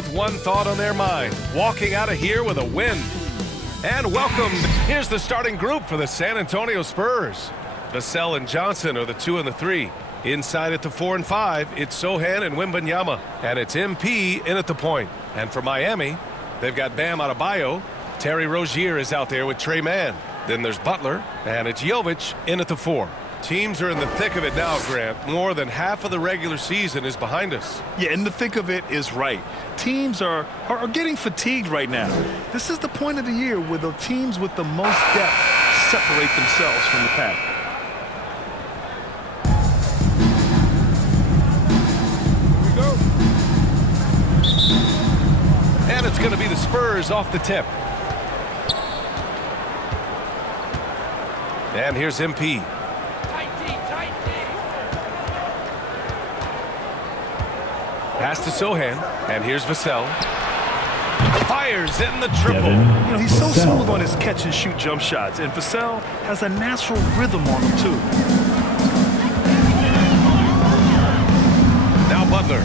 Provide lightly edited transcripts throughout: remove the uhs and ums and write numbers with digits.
with one thought on their mind, walking out of here with a win. And welcome. Here's the starting group for the San Antonio Spurs. Vassell and Johnson are the 2 and the 3. Inside at the 4 and 5, it's Sochan and Wembanyama. And it's MP in at the point. And for Miami, they've got Bam Adebayo. Terry Rozier is out there with Trey Mann. Then there's Butler, and it's Jovic in at the 4. Teams are in the thick of it now, Grant. More than half of the regular season is behind us. Yeah, in the thick of it is right. Teams are getting fatigued right now. This is the point of the year where the teams with the most depth separate themselves from the pack. Here we go. And it's going to be the Spurs off the tip. And here's MP. Pass to Sochan, and here's Vassell. Fires in the triple. You know, he's so smooth on his catch-and-shoot jump shots, and Vassell has a natural rhythm on him, too. Now Butler.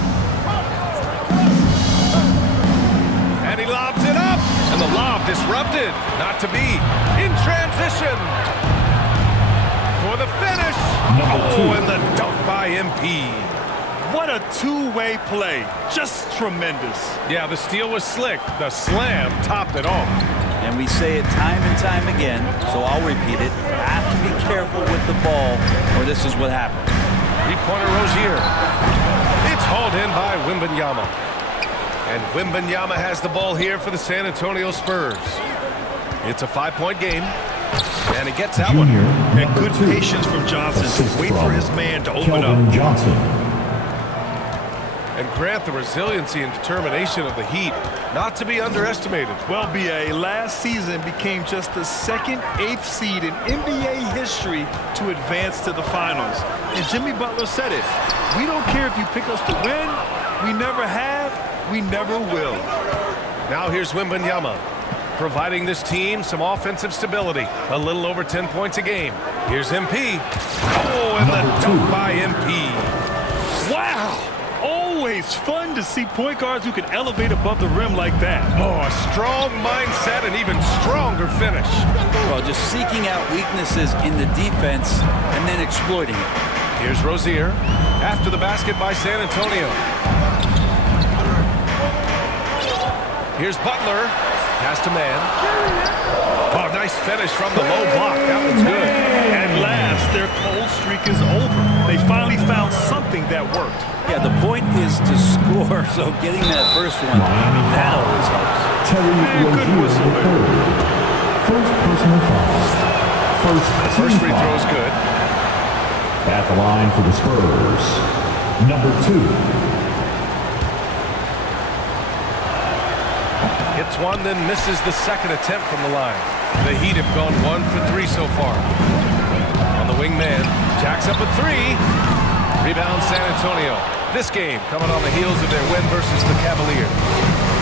And he lobs it up, and the lob disrupted. Not to be. In transition. For the finish. Oh, and the dunk by MP. What a two-way play. Just tremendous. Yeah, the steal was slick. The slam topped it off. And we say it time and time again, so I'll repeat it. Have to be careful with the ball, or this is what happens. Three-pointer Rozier. It's hauled in by Wembanyama. And Wembanyama has the ball here for the San Antonio Spurs. It's a 5-point game. And he gets that one. And good patience from Johnson to wait for his man to open up. Johnson. And Grant, the resiliency and determination of the Heat, not to be underestimated. Well, B.A., last season became just the second 8th seed in NBA history to advance to the finals. And Jimmy Butler said it. We don't care if you pick us to win. We never have. We never will. Now here's Wembanyama, providing this team some offensive stability. A little over 10 points a game. Here's MP. Oh, and the dunk by MP. Wow! Always fun to see point guards who can elevate above the rim like that. Oh, a strong mindset and even stronger finish. Well, just seeking out weaknesses in the defense and then exploiting it. Here's Rozier after the basket by San Antonio. Here's Butler. Pass to Mann. Oh, nice finish from the low block. That one's good. At last, their cold streak is over. They finally found something that worked. Yeah, the point is to score, so getting that first one, that always helps. Good whistle. First personal foul. First free throw is good. At the line for the Spurs, number 2. Hits one, then misses the second attempt from the line. The Heat have gone 1 for 3 so far. On the wing man, jacks up a 3. Rebound San Antonio. This game coming on the heels of their win versus the Cavaliers.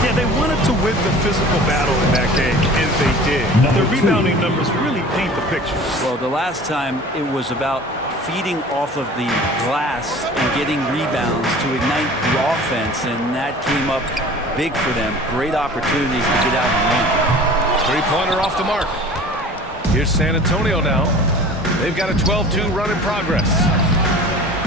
Yeah, they wanted to win the physical battle in that game, and they did. Their rebounding numbers really paint the picture. Well, the last time it was about feeding off of the glass and getting rebounds to ignite the offense, and that came up big for them. Great opportunities to get out and win. Three-pointer off the mark. Here's San Antonio now. They've got a 12-2 run in progress.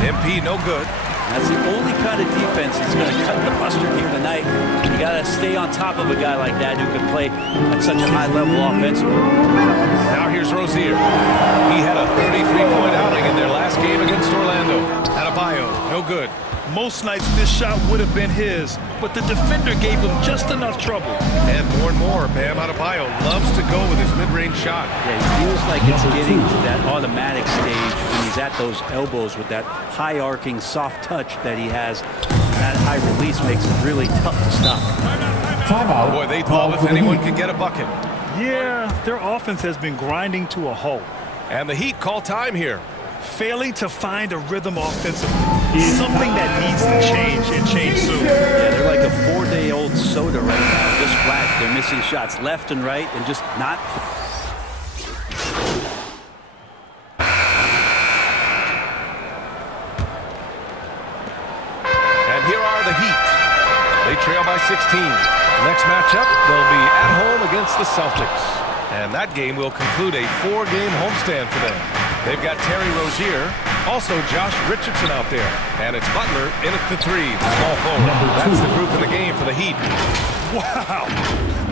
MP no good. That's the only kind of defense that's going to cut the mustard here tonight. You got to stay on top of a guy like that who can play at such a high level offensively. Now here's Rozier. He had a 33-point outing in their last game against Orlando. Adebayo, no good. Most nights this shot would have been his, but the defender gave him just enough trouble. And more, Bam Adebayo loves to go with his mid-range shot. Yeah, he feels like it's getting to that automatic stage when he's at those elbows with that high arcing soft touch that he has. That high release makes it really tough to stop. Timeout. Boy, they'd love if anyone could get a bucket. Yeah, their offense has been grinding to a halt. And the Heat call time here. Failing to find a rhythm offensively. Something that needs to change and change soon. Yeah, they're like a 4-day-old soda right now, just flat. They're missing shots left and right and just not. And here are the Heat. They trail by 16. Next matchup, they'll be at home against the Celtics. And that game will conclude a 4-game homestand for them. They've got Terry Rozier, also Josh Richardson out there. And it's Butler in at the 3, the small forward. That's the group in the game for the Heat. Wow.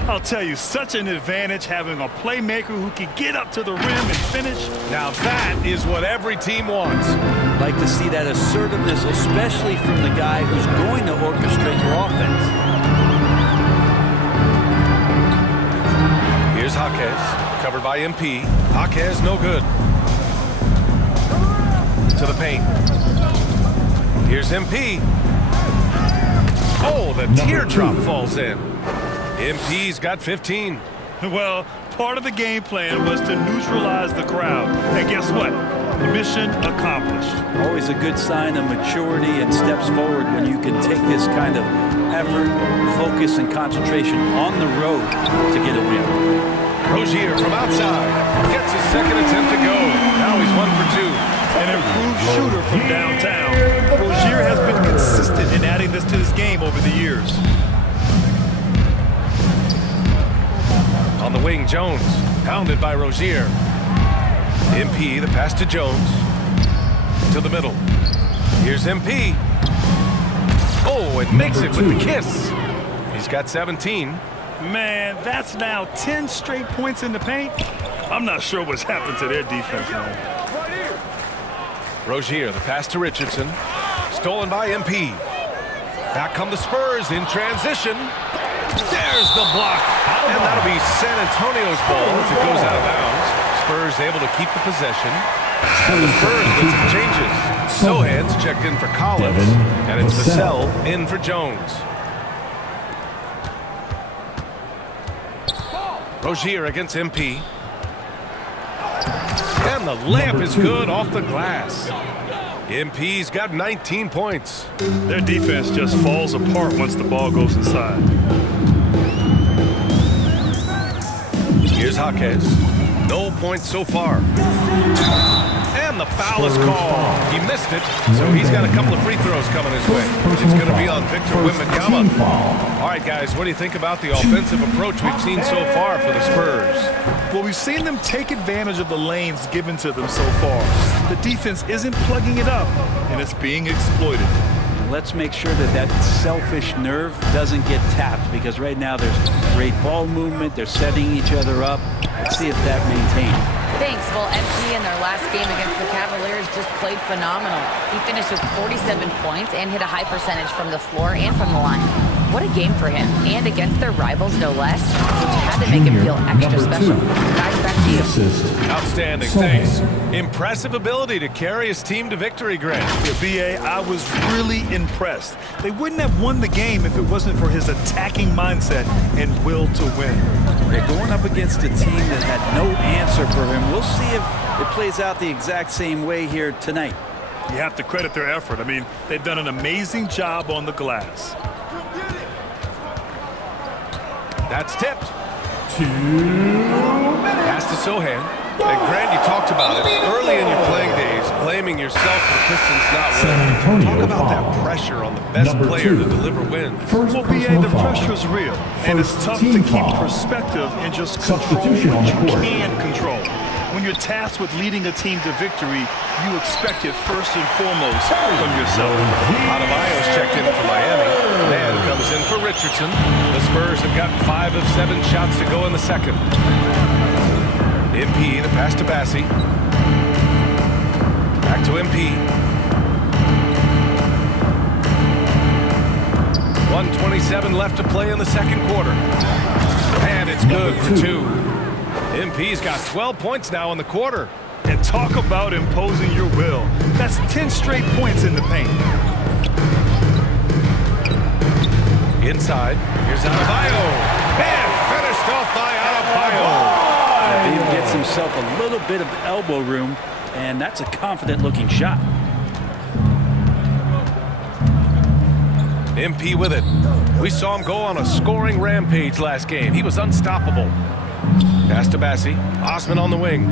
I'll tell you, such an advantage having a playmaker who can get up to the rim and finish. Now that is what every team wants. Like to see that assertiveness, especially from the guy who's going to orchestrate your offense. Here's Jaquez, covered by MP. Jaquez no good. To the paint. Here's MP. Oh, the teardrop falls in. MP's got 15. Well, part of the game plan was to neutralize the crowd. And guess what? Mission accomplished. Always a good sign of maturity and steps forward when you can take this kind of effort, focus, and concentration on the road to get a win. Rozier from outside gets his second attempt to go. Now he's 1 for 2. An improved shooter from downtown. Rozier has been consistent in adding this to his game over the years. On the wing, Jones, pounded by Rozier. MP, the pass to Jones. To the middle. Here's MP. Oh, it makes it with the kiss. He's got 17. Man, that's now 10 straight points in the paint. I'm not sure what's happened to their defense, man. Rozier, the pass to Richardson. Stolen by MP. Back come the Spurs in transition. There's the block. And that'll be San Antonio's ball as it goes out of bounds. Spurs able to keep the possession. And the Spurs with some changes. Sohan's checked in for Collins. And it's Vassell in for Jones. Rozier against MP. And the layup is good off the glass. MP's got 19 points. Their defense just falls apart once the ball goes inside. Here's Jaquez. No points so far. And the foul is called. He missed it, so he's got a couple of free throws coming his way. It's going to be on Victor Wembanyama. All right, guys, what do you think about the offensive approach we've seen so far for the Spurs? Well, we've seen them take advantage of the lanes given to them so far. The defense isn't plugging it up, and it's being exploited. Let's make sure that that selfish nerve doesn't get tapped, because right now there's great ball movement. They're setting each other up. Let's see if that maintains. Thanks. Well, MP in their last game against the Cavaliers just played phenomenal. He finished with 47 points and hit a high percentage from the floor and from the line. What a game for him, and against their rivals, no less, which had to make him feel extra special. Guys, back to you. Outstanding, thanks. Impressive ability to carry his team to victory, Grant. BA, I was really impressed. They wouldn't have won the game if it wasn't for his attacking mindset and will to win. They're going up against a team that had no answer for him. We'll see if it plays out the exact same way here tonight. You have to credit their effort. I mean, they've done an amazing job on the glass. That's tipped. Pass to Sohan. And Grant, you talked about it early in your playing days, blaming yourself for the Pistons not winning. Talk about that pressure on the best player to deliver wins. Well, BA, the pressure's real, and it's tough to keep perspective and just control what you can control. When you're tasked with leading a team to victory, you expect it first and foremost from yourself. Adebayo's checked in for Miami. Man comes in for Richardson. The Spurs have got 5 of 7 shots to go in the second. MP, the pass to Bassi. Back to MP. 1:27 left to play in the second quarter. And it's good for 2. MP's got 12 points now in the quarter. And talk about imposing your will. That's 10 straight points in the paint. Inside, here's Adebayo. And finished off by Adebayo. He gets himself a little bit of elbow room, and that's a confident-looking shot. MP with it. We saw him go on a scoring rampage last game. He was unstoppable. Pass to Bassi. Osman on the wing.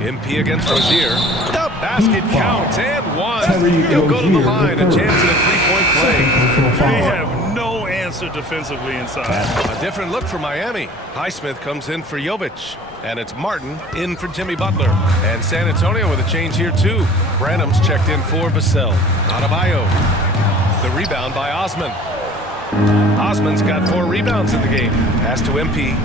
MP against Rozier. The Basket counts and one. He'll go to the line. A chance at a three-point play. They have no answer defensively inside. A different look for Miami. Highsmith comes in for Jovic. And it's Martin in for Jimmy Butler. And San Antonio with a change here, too. Branham's checked in for Vassell. Adebayo. The rebound by Osman. Osman's got 4 rebounds in the game. Pass to MP.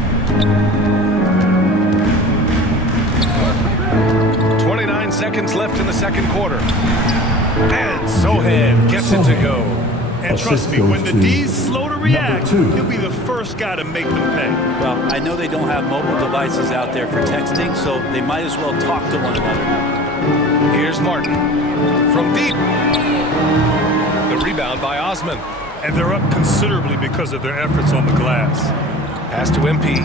29 seconds left in the second quarter. And Sohan gets it to go. And trust me, when the D's slow to react, he'll be the first guy to make them pay. Well, I know they don't have mobile devices out there for texting, so they might as well talk to one another. Here's Martin from deep. The rebound by Osman. And they're up considerably because of their efforts on the glass. Pass to MP.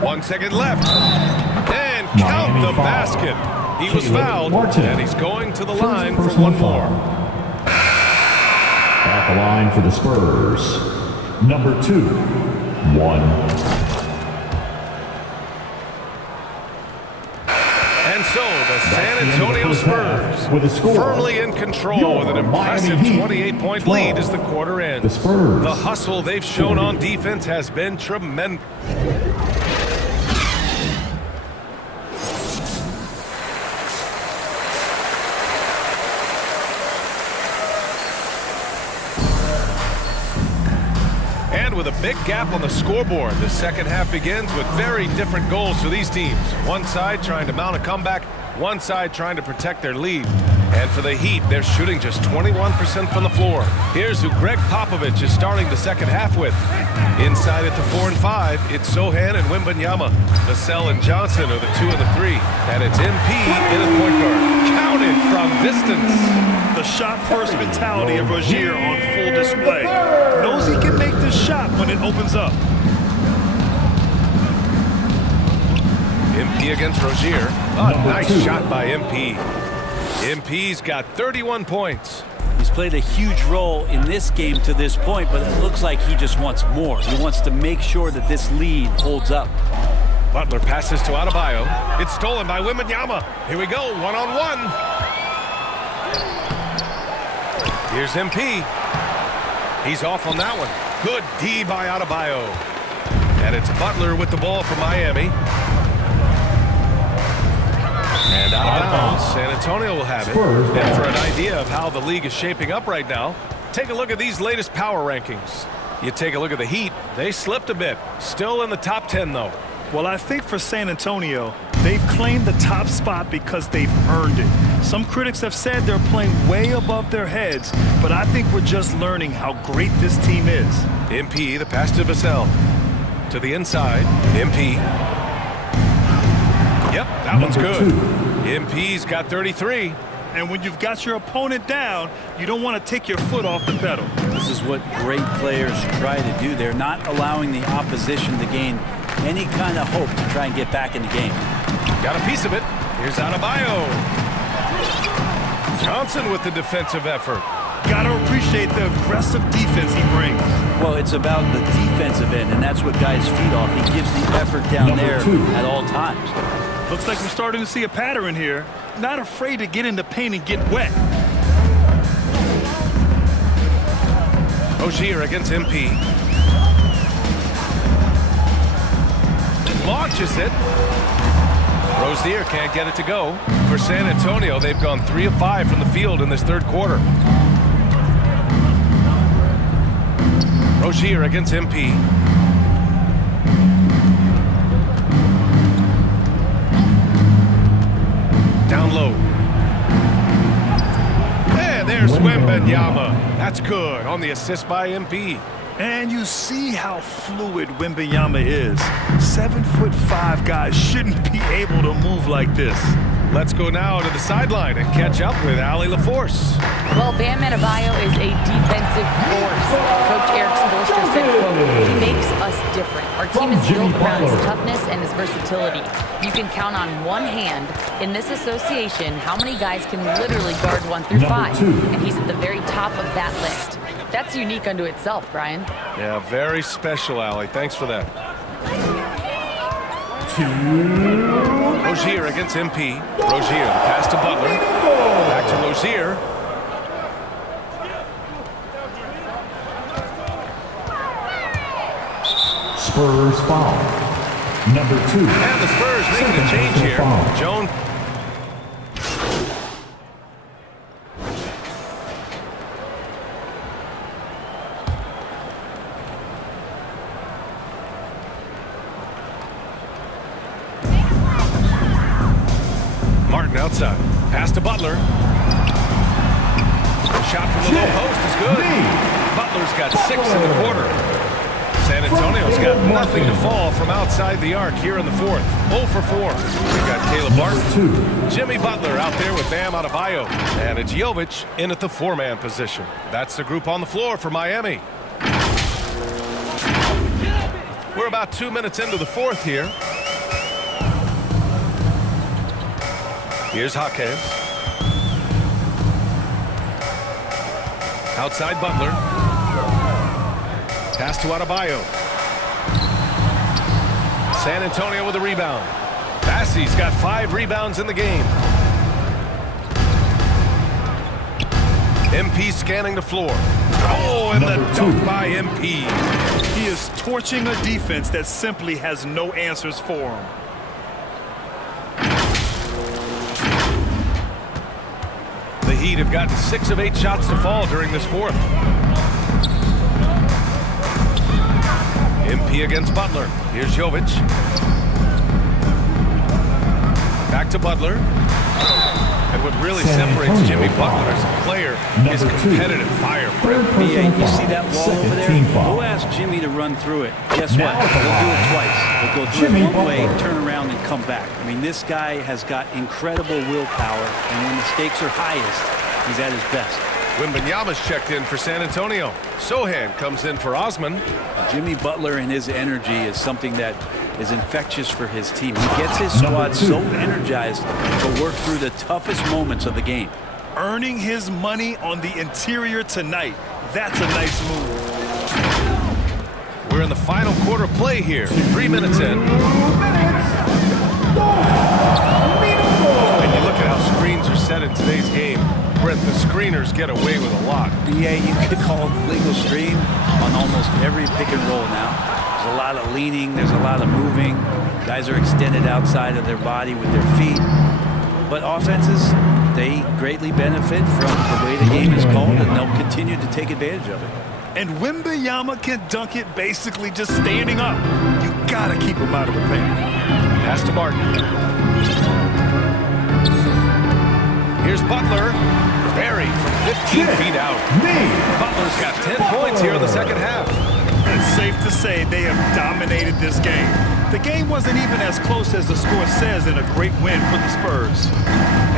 One second left. And count the basket. He was fouled, and he's going to the line for one more. At the line for the Spurs, number 2, 1. And so the San Antonio Spurs with a score firmly in control with an impressive 28-point lead as the quarter ends. The Spurs. The hustle they've shown on defense has been tremendous. And with a big gap on the scoreboard, the second half begins with very different goals for these teams. One side trying to mount a comeback, one side trying to protect their lead. And for the Heat, they're shooting just 21% from the floor. Here's who Greg Popovich is starting the second half with. Inside at the 4 and 5, it's Sohan and Wembanyama. Vassell and Johnson are the 2 and the 3. And it's MP in the point guard. Counted from distance. The shot-first mentality of Rozier on full display. Knows he can make this shot when it opens up. MP against Rozier. A nice shot by MP. MP's got 31 points. He's played a huge role in this game to this point, but it looks like he just wants more. He wants to make sure that this lead holds up. Butler passes to Adebayo. It's stolen by Wembanyama. Here we go, one-on-one. Here's MP. He's off on that one. Good D by Adebayo. And it's Butler with the ball for Miami. And out of bounds, San Antonio will have it. And for an idea of how the league is shaping up right now, take a look at these latest power rankings. You take a look at the Heat, they slipped a bit. Still in the top 10, though. Well, I think for San Antonio, they've claimed the top spot because they've earned it. Some critics have said they're playing way above their heads, but I think we're just learning how great this team is. MP, the pass to Vassell. To the inside, MP. Yep, that one's good. MP's got 33. And when you've got your opponent down, you don't want to take your foot off the pedal. This is what great players try to do. They're not allowing the opposition to gain any kind of hope to try and get back in the game. Got a piece of it. Here's Adebayo. Johnson with the defensive effort. Got to appreciate the aggressive defense he brings. Well, it's about the defensive end, and that's what guys feed off. He gives the effort down there at all times. Looks like we're starting to see a pattern here. Not afraid to get in the paint and get wet. Rozier against MP. Launches it. Rozier can't get it to go. For San Antonio, they've gone 3 of 5 from the field in this third quarter. Rozier against MP. Down low. And there's Wembanyama. That's good on the assist by MP. And you see how fluid Wembanyama is. 7'5" guys shouldn't be able to move like this. Let's go now to the sideline and catch up with Allie LaForce. Well, Bam Adebayo is a defensive force. Coach Eric Spoelstra said, quote, "He makes us different. Our team is built around his toughness and his versatility. You can count on one hand in this association how many guys can literally guard 1 through 5, and he's at the very top of that list." That's unique unto itself, Brian. Yeah, very special, Allie. Thanks for that. Rozier against MP. Rozier, the pass to Butler. Back to Rozier. Spurs foul. Number 2. And the Spurs making a change here. Foul. Jones. Martin outside. Pass to Butler. The shot from the low post is good. Butler's got 6 in the quarter. San Antonio's got nothing to fall from outside the arc here in the fourth. 0 for 4. We've got Caleb Martin, Jimmy Butler out there with Bam Adebayo, and it's Jovic in at the 4-man position. That's the group on the floor for Miami. We're about 2 minutes into the fourth here. Here's Jaquez. Outside Butler. Pass to Adebayo. San Antonio with a rebound. Bassey's got 5 rebounds in the game. MP scanning the floor. Oh, and the dunk by MP. He is torching a defense that simply has no answers for him. The Heat have gotten 6 of 8 shots to fall during this fourth. MP against Butler. Here's Jovic. Back to Butler. And what really separates Jimmy Butler as a player is competitive fire. Yeah, you see that wall over there? Go ask Jimmy to run through it. Guess what? He'll do it twice. He'll go through it one way, turn around, and come back. I mean, this guy has got incredible willpower, and when the stakes are highest, he's at his best. Wembanyama's checked in for San Antonio. Sohan comes in for Osman. Jimmy Butler and his energy is something that is infectious for his team. He gets his squad so energized to work through the toughest moments of the game. Earning his money on the interior tonight. That's a nice move. We're in the final quarter play here. 3 minutes in. And you look at how screens are set in today's game. Brent, the screeners get away with a lot. Yeah, you could call it legal screen on almost every pick and roll now. There's a lot of leaning. There's a lot of moving. Guys are extended outside of their body with their feet. But offenses, they greatly benefit from the way the game is called, and they'll continue to take advantage of it. And Wembanyama can dunk it basically just standing up. You got to keep him out of the paint. Pass to Martin. Here's Butler. Barry from 15 feet out. Butler's got 10 points here in the second half. It's safe to say they have dominated this game. The game wasn't even as close as the score says in a great win for the Spurs.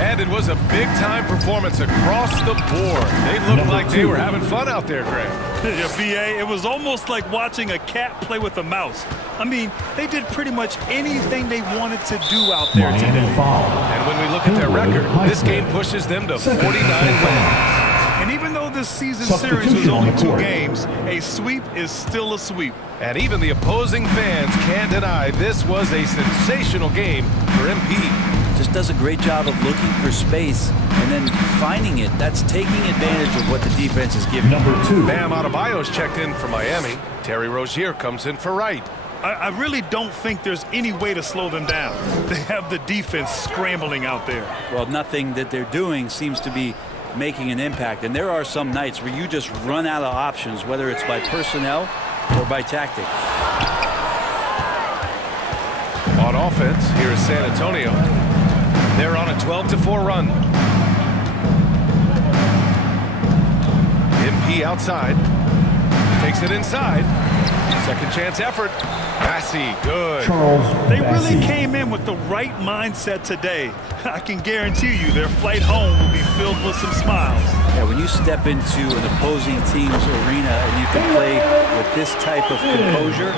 And it was a big-time performance across the board. They looked like they were having fun out there, Graham. Yeah, B.A., it was almost like watching a cat play with a mouse. I mean, they did pretty much anything they wanted to do out there today. And when we look at their record, this game pushes them to 49 wins. And even though this season series was only 2 games, a sweep is still a sweep. And even the opposing fans can't deny this was a sensational game for MP. Just does a great job of looking for space and then finding it. That's taking advantage of what the defense is giving. Number 2. Bam Adebayo's checked in for Miami. Terry Rozier comes in for Wright. I really don't think there's any way to slow them down. They have the defense scrambling out there. Well, nothing that they're doing seems to be making an impact. And there are some nights where you just run out of options, whether it's by personnel or by tactic. On offense, here is San Antonio. They're on a 12-4 run. MP outside. Takes it inside. Second chance effort. Bassey, good. They really came in with the right mindset today. I can guarantee you their flight home will be filled with some smiles. Yeah, when you step into an opposing team's arena and you can play with this type of composure,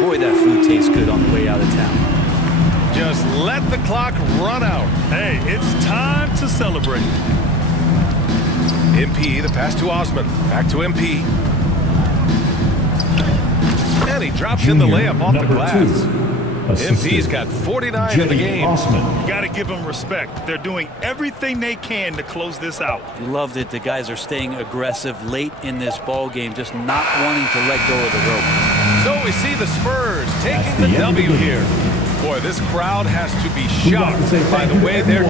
boy, that food tastes good on the way out of town. Just let the clock run out. Hey, it's time to celebrate. MP, the pass to Osman. Back to MP. And he drops in the layup off the glass. MP's got 49 in the game. You got to give them respect. They're doing everything they can to close this out. You love that the guys are staying aggressive late in this ball game, just not wanting to let go of the rope. So we see the Spurs taking the W here. Boy, this crowd has to be shocked by the way they're